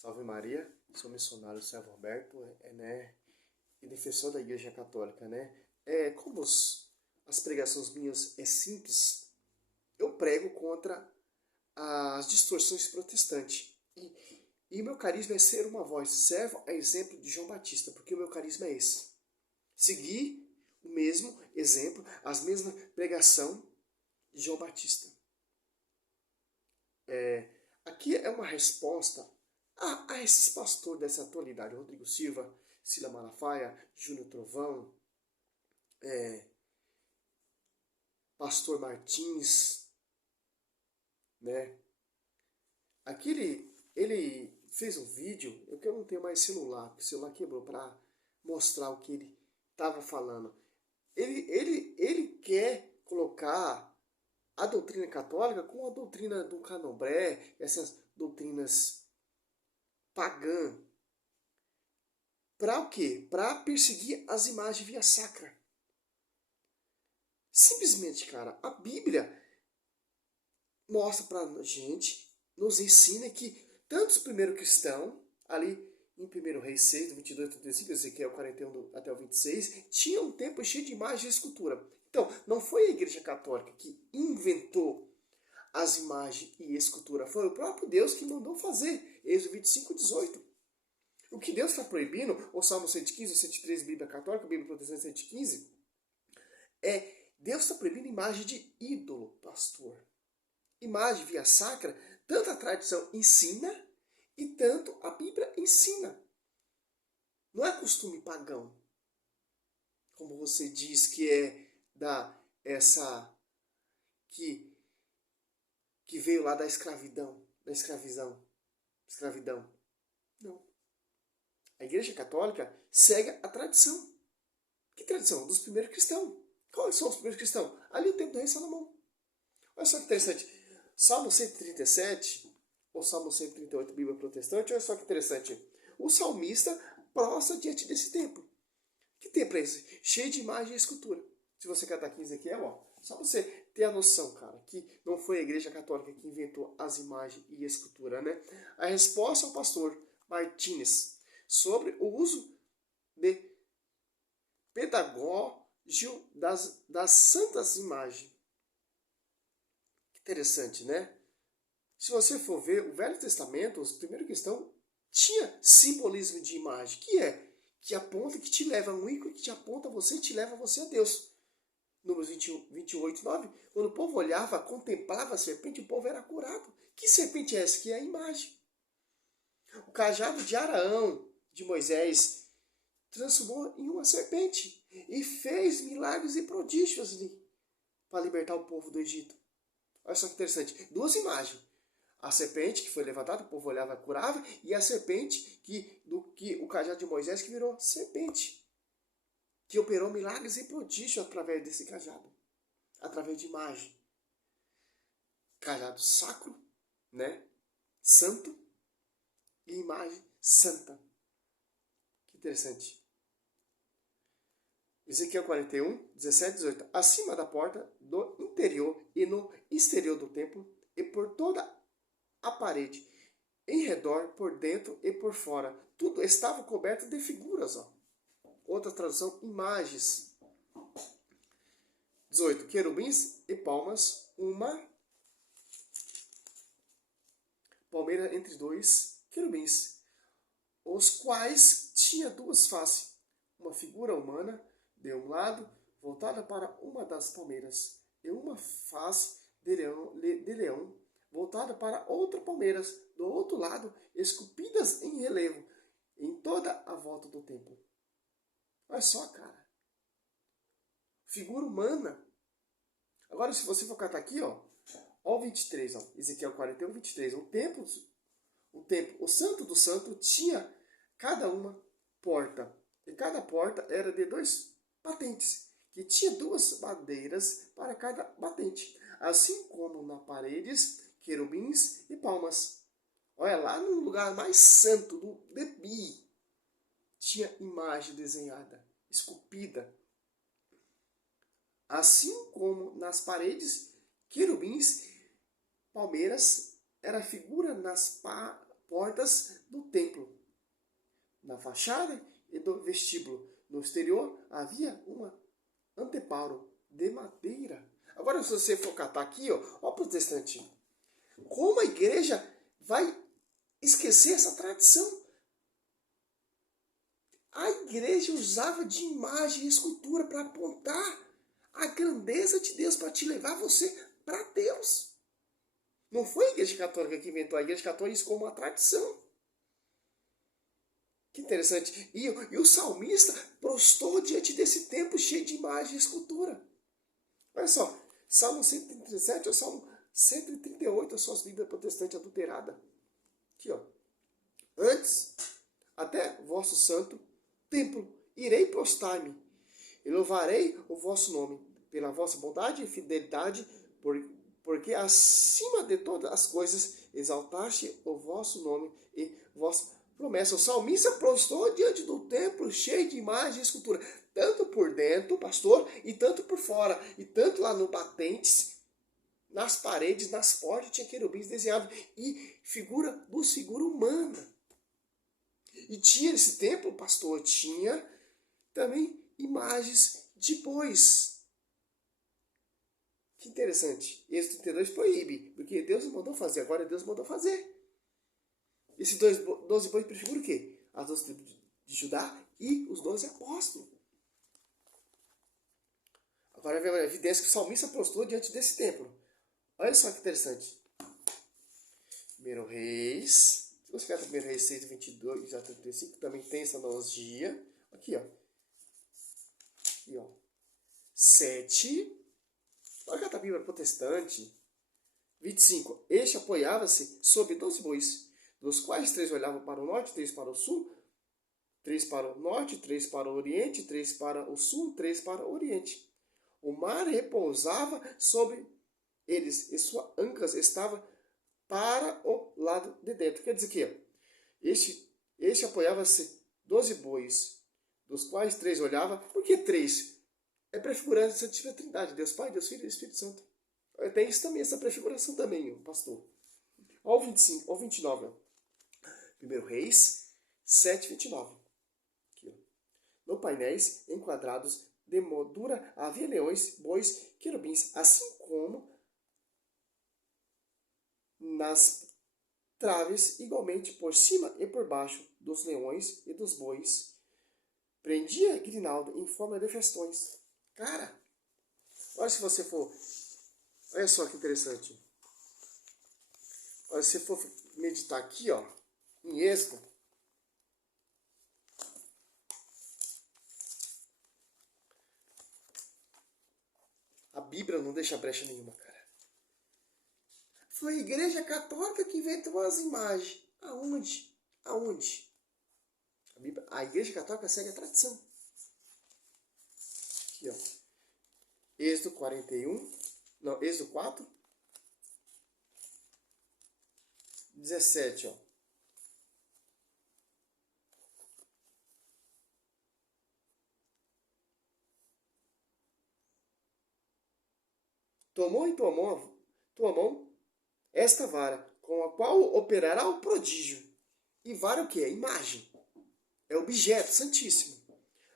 Salve Maria, sou missionário Servo Roberto, e defensor da Igreja Católica, né? Como as pregações minhas é simples, eu prego contra as distorções protestantes. E o meu carisma é ser uma voz, servo a exemplo de João Batista, porque o meu carisma é esse. Seguir o mesmo exemplo, as mesmas pregação de João Batista. Aqui é uma resposta a esses pastores dessa atualidade, Rodrigo Silva, Cila Malafaia, Júnior Trovão, Pastor Martins, né? Aqui ele fez um vídeo, eu não tenho mais celular, porque o celular quebrou, para mostrar o que ele estava falando. Ele quer colocar a doutrina católica com a doutrina do candomblé, essas doutrinas pagãs. Para o quê? Para perseguir as imagens via sacra. Simplesmente, cara, a Bíblia mostra pra gente, nos ensina que tanto os primeiros cristãos, ali em 1 Reis 6, do 22 ao 35, Ezequiel 41 até o 26, tinha um templo cheio de imagens e escultura. Então, não foi a Igreja Católica que inventou as imagens e escultura, foi o próprio Deus que mandou fazer. Êxodo 25, 18. O que Deus está proibindo, o Salmo 115, 103, Bíblia Católica, Bíblia Protestante 115, Deus está proibindo imagem de ídolo, pastor. Imagem via sacra, tanto a tradição ensina e tanto a Bíblia ensina. Não é costume pagão, como você diz que é que veio lá da escravidão. Não. A Igreja Católica segue a tradição. Que tradição? Dos primeiros cristãos. Quais são os primeiros cristãos? Ali o tempo do rei Salomão. Olha só que interessante. Salmo 137, ou Salmo 138, Bíblia Protestante, olha só que interessante. O salmista prostra diante desse templo. Que templo é esse? Cheio de imagem e escultura. Se você catar aqui em Ezequiel, ó, só você ter a noção, cara, que não foi a Igreja Católica que inventou as imagens e escultura, né? A resposta ao pastor Martínez sobre o uso de pedagógio das santas imagens. Que interessante, né? Se você for ver o Velho Testamento, os primeiros cristãos tinha simbolismo de imagem, que aponta, que te leva a um ícone, que te aponta a você e te leva a você a Deus. Números 28, 9, quando o povo olhava, contemplava a serpente, o povo era curado. Que serpente é essa? Que é a imagem. O cajado de Araão, de Moisés, transformou em uma serpente e fez milagres e prodígios ali para libertar o povo do Egito. Olha só que interessante. Duas imagens. A serpente que foi levantada, o povo olhava, curava, e a serpente o cajado de Moisés que virou serpente, que operou milagres e prodígios através desse cajado, através de imagem. Cajado sacro, né? Santo, e imagem santa. Que interessante. Ezequiel 41, 17, 18. Acima da porta do interior e no exterior do templo e por toda a parede, em redor, por dentro e por fora, tudo estava coberto de figuras. Ó. Outra tradução, imagens. 18. Querubins e palmas, uma palmeira entre dois querubins, os quais tinha duas faces, uma figura humana de um lado, voltada para uma das palmeiras, e uma face de leão voltada para outra palmeiras, do outro lado, esculpidas em relevo, em toda a volta do templo. Olha só, cara. Figura humana. Agora, se você for catar aqui, ó o 23, ó, Ezequiel 41, 23. O santo do santo tinha cada uma porta. E cada porta era de dois batentes, que tinha duas madeiras para cada batente. Assim como na paredes, querubins e palmas. Olha, lá no lugar mais santo do Debi, tinha imagem desenhada, esculpida. Assim como nas paredes, querubins, palmeiras, era figura nas portas do templo. Na fachada e do vestíbulo, no exterior, havia uma anteparo de madeira. Agora, se você for catar aqui, ó protestante, como a igreja vai esquecer essa tradição? A igreja usava de imagem e escultura para apontar a grandeza de Deus, para te levar você para Deus. Não foi a igreja católica que inventou, a igreja católica isso como uma tradição. Que interessante. E o salmista prostou diante desse templo cheio de imagem e escultura. Olha só, Salmo 137 ou Salmo 138, a sua Bíblia protestante adulterada. Aqui, ó. Antes, até vosso santo templo, irei prostrar-me, e louvarei o vosso nome, pela vossa bondade e fidelidade, porque acima de todas as coisas exaltaste o vosso nome e vossa promessa. O salmista prostrou diante do templo cheio de imagem e escultura, tanto por dentro, pastor, e tanto por fora, e tanto lá no batentes, nas paredes, nas portas, tinha querubins desenhados, e figura humana. E tinha esse templo, pastor, tinha também imagens de bois. Que interessante. Êxodo 32 proíbe, porque Deus não mandou fazer, agora Deus mandou fazer. Esses 12 bois prefiguram o quê? As 12 tribos de Judá e os 12 apóstolos. Agora vem a evidência que o salmista prostrou diante desse templo. Olha só que interessante. 1 Reis. Se você quer 1 Reis 6, 22 a 35, também tem essa analogia. Aqui, ó. Aqui, ó. 7. Olha a Bíblia protestante. 25. Este apoiava-se sobre 12 bois, dos quais 3 olhavam para o norte, 3 para o sul, 3 para o norte, 3 para o oriente, 3 para o sul, 3 para o oriente. O mar repousava sobre eles, e sua ancas estava para o lado de dentro. Quer dizer que este apoiava-se 12 bois, dos quais 3 olhavam. Por que 3? É prefigurando a Santíssima Trindade, Deus Pai, Deus Filho e Espírito Santo. Tem isso também, essa prefiguração também, pastor. Olha o 25, olha o 29. 1 Reis 7, 29. Aqui, ó. No painéis enquadrados de moldura havia leões, bois, querubins, assim como nas traves, igualmente por cima e por baixo dos leões e dos bois, prendia grinalda em forma de festões. Cara, olha se você for... Olha só que interessante. Olha, se você for meditar aqui, ó, em Êxodo, a Bíblia não deixa brecha nenhuma, cara. Foi a Igreja Católica que inventou as imagens. Aonde? Aonde? A Igreja Católica segue a tradição. Aqui, ó. Êxodo 41. Não, Êxodo 4. 17, ó. Tomou em tua mão esta vara, com a qual operará o prodígio. E vara o que? É imagem. É objeto santíssimo.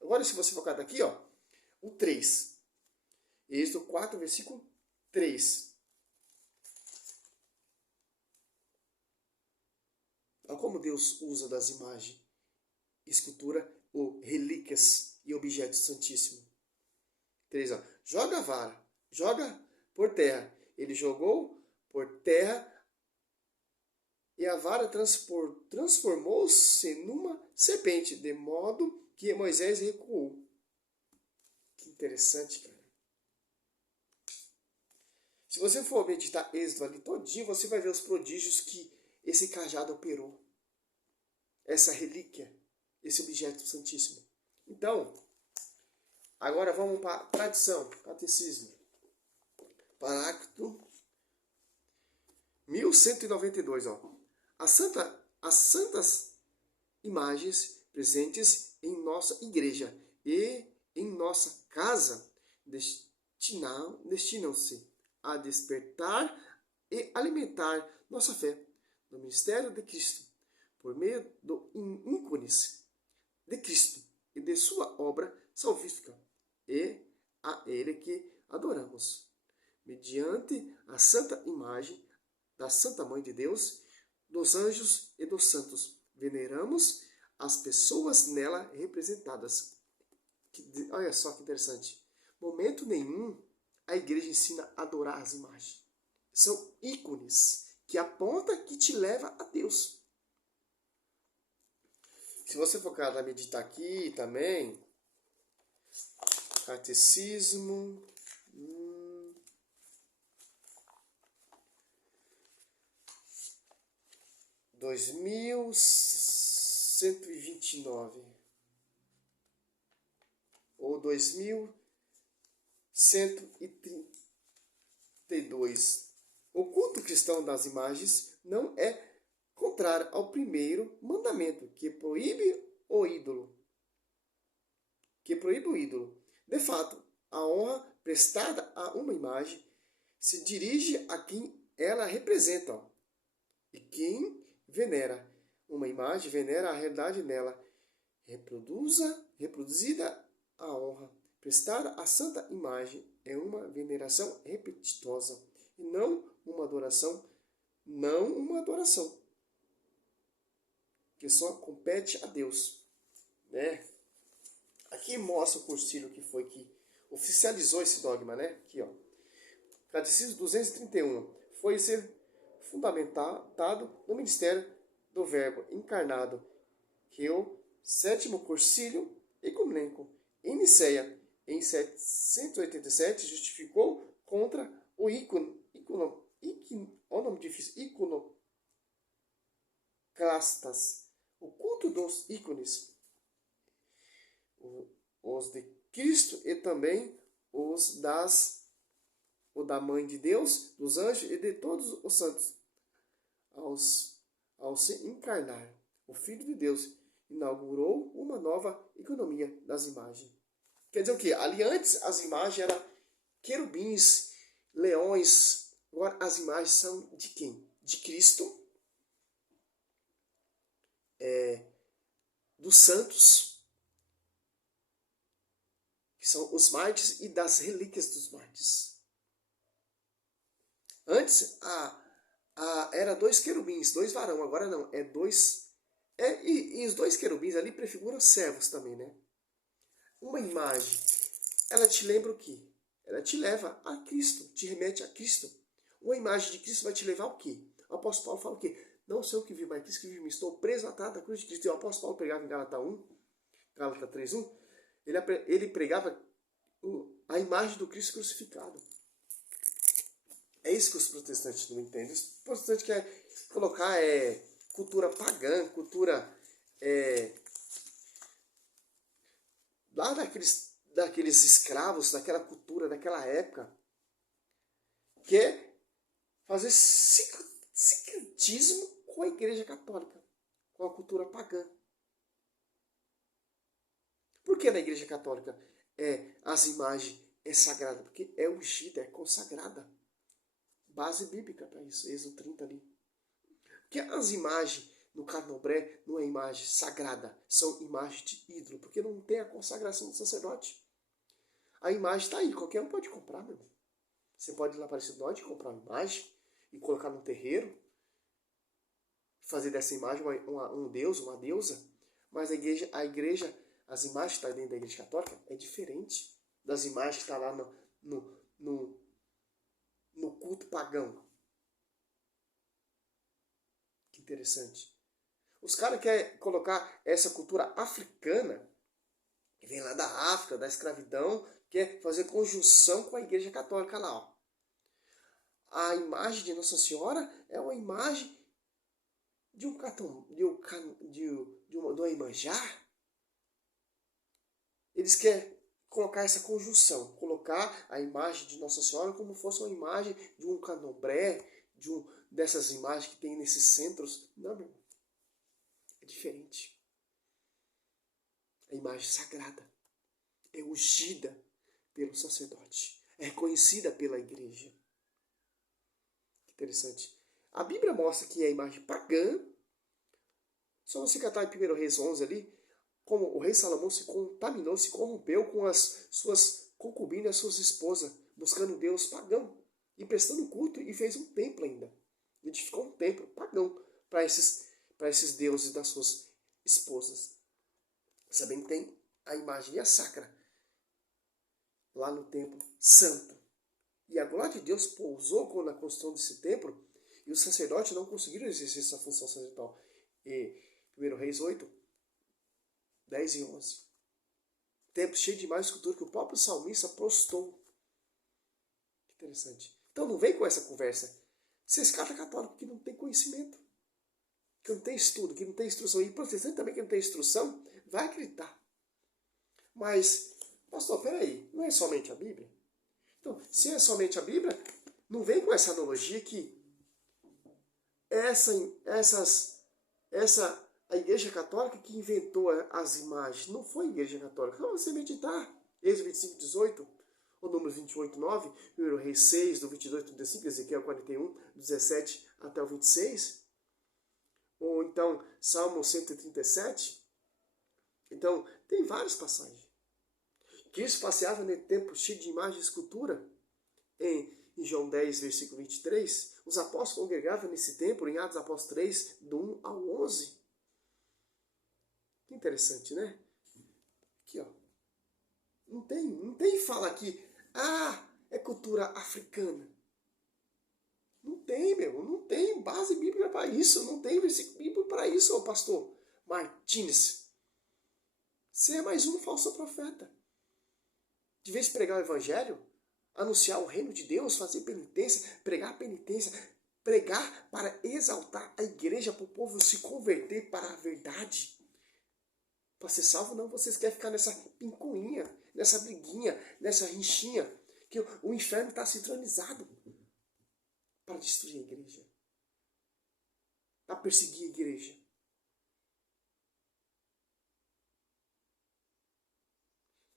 Agora, se você focar daqui, ó, o 3. Êxodo 4, versículo 3. Olha como Deus usa das imagens, escultura ou relíquias e objetos santíssimos. 3, ó. Joga a vara, joga por terra. Ele jogou por terra e a vara transformou-se numa serpente, de modo que Moisés recuou. Que interessante, cara. Se você for meditar Êxodo ali todinho, você vai ver os prodígios que esse cajado operou. Essa relíquia, esse objeto santíssimo. Então, agora vamos para a tradição, catecismo. Parágrafo 1192, ó. As santas imagens presentes em nossa igreja e em nossa casa destinam-se a despertar e alimentar nossa fé no mistério de Cristo, por meio do ícones de Cristo e de sua obra salvífica, e a Ele que adoramos, mediante a santa imagem da Santa Mãe de Deus, dos anjos e dos santos. Veneramos as pessoas nela representadas. Olha só que interessante. Momento nenhum a igreja ensina a adorar as imagens. São ícones que apontam que te leva a Deus. Se você focar na meditar aqui também, catecismo, 2129 ou 2132. O culto cristão das imagens não é contrário ao primeiro mandamento, que proíbe o ídolo. De fato, a honra prestada a uma imagem se dirige a quem ela representa. E quem venera uma imagem, venera a realidade nela. Reproduzida a honra prestada à santa imagem é uma veneração repetitosa e não uma adoração, que só compete a Deus, né? Aqui mostra o concílio que foi que oficializou esse dogma, né? Aqui, ó. Catecismo 231 foi ser fundamentado no ministério do Verbo encarnado, que o sétimo concílio ecumênico em Nicéia, em 787, justificou contra o iconoclastas, o culto dos ícones, os de Cristo e também o da Mãe de Deus, dos anjos e de todos os santos. Ao se encarnar, o Filho de Deus inaugurou uma nova economia das imagens. Quer dizer o quê? Ali antes as imagens eram querubins, leões. Agora as imagens são de quem? De Cristo, dos santos, que são os mártires, e das relíquias dos mártires. Antes era dois querubins, dois varão, agora não, é dois. E os dois querubins ali prefiguram servos também, né? Uma imagem, ela te lembra o quê? Ela te leva a Cristo, te remete a Cristo. Uma imagem de Cristo vai te levar ao quê? O apóstolo Paulo fala o quê? Não sei o que vi, mas Cristo que vive, estou preso atrás da cruz de Cristo. E o apóstolo Paulo pregava em Gálatas 3:1, ele pregava a imagem do Cristo crucificado. É isso que os protestantes não entendem. Os protestantes querem colocar cultura pagã, cultura lá daqueles escravos, daquela cultura, daquela época, quer fazer sincretismo com a Igreja Católica, com a cultura pagã. Por que na Igreja Católica as imagens é sagrada? Porque é ungida, é consagrada. Base bíblica para isso, Êxodo 30 ali. Porque as imagens no candomblé não é imagem sagrada, são imagens de ídolo, porque não tem a consagração do sacerdote. A imagem está aí, qualquer um pode comprar, meu irmão. Você pode ir lá para esse norte e comprar uma imagem e colocar no terreiro, fazer dessa imagem um deus, uma deusa, mas a igreja, as imagens que estão dentro da Igreja Católica é diferente das imagens que estão lá no culto pagão. Que interessante. Os caras querem colocar essa cultura africana, que vem lá da África, da escravidão, quer fazer conjunção com a Igreja Católica lá. Ó. A imagem de Nossa Senhora é uma imagem de uma Iemanjá. Eles querem colocar essa conjunção, colocar a imagem de Nossa Senhora como fosse uma imagem de um candomblé, dessas imagens que tem nesses centros. Não, meu irmão. É diferente. A imagem sagrada é ungida pelo sacerdote, é reconhecida pela igreja. Que interessante. A Bíblia mostra que a imagem pagã Só você catar em 1 Reis 11 ali, como o rei Salomão se contaminou, se corrompeu com as suas concubinas, suas esposas, buscando um Deus pagão e prestando culto, e fez um templo ainda. Edificou um templo pagão para esses deuses das suas esposas. Sabendo que tem a imagem sacra lá no templo santo. E a glória de Deus pousou na construção desse templo, e os sacerdotes não conseguiram exercer essa função sacerdotal. E 1 Reis 8, 10 e 11. Templo cheio de mais escultura que o próprio salmista prostou. Que interessante. Então não vem com essa conversa. Vocês católicos que não tem conhecimento, que não tem estudo, que não tem instrução, e protestante também que não tem instrução, vai acreditar. Mas, pastor, peraí, não é somente a Bíblia? Então, se é somente a Bíblia, não vem com essa analogia que a Igreja Católica que inventou as imagens. Não foi a Igreja Católica. Então você meditar. Êxodo 25, 18, o número 28, 9, 1 Reis 6, do 22 ao 35, Ezequiel 41, 17 até o 26. Ou então, Salmo 137. Então, tem várias passagens. Cristo passeava no templo cheio de imagem e escultura. Em João 10, versículo 23, os apóstolos congregavam nesse templo, em Atos Apóstolos 3, do 1 ao 11. Que interessante, né? Aqui, ó. Não tem fala aqui, é cultura africana. Não tem, meu. Não tem base bíblica para isso. Não tem versículo bíblico para isso, ô pastor Martins. Você é mais um falso profeta. De vez de pregar o evangelho, anunciar o reino de Deus, fazer penitência, pregar penitência, pregar para exaltar a igreja, para o povo se converter para a verdade. Para ser salvo, não. Vocês querem ficar nessa pincuinha, nessa briguinha, nessa rinchinha, que o inferno está centralizado para destruir a igreja, para perseguir a igreja.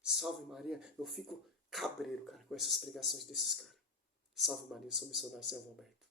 Salve Maria, eu fico cabreiro, cara, com essas pregações desses caras. Salve Maria, sou missionário Selva Alberto.